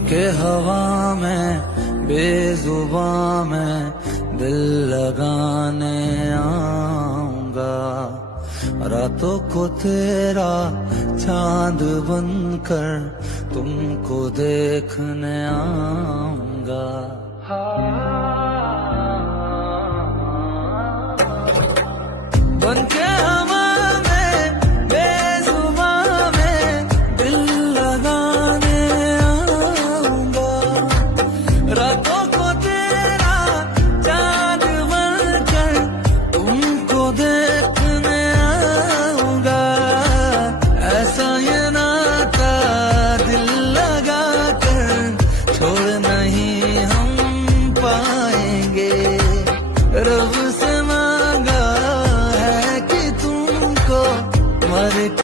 के हवा में बेजुबां में दिल लगाने आऊंगा, रातों को तेरा चांद बनकर तुमको देखने आऊंगा। बनके हम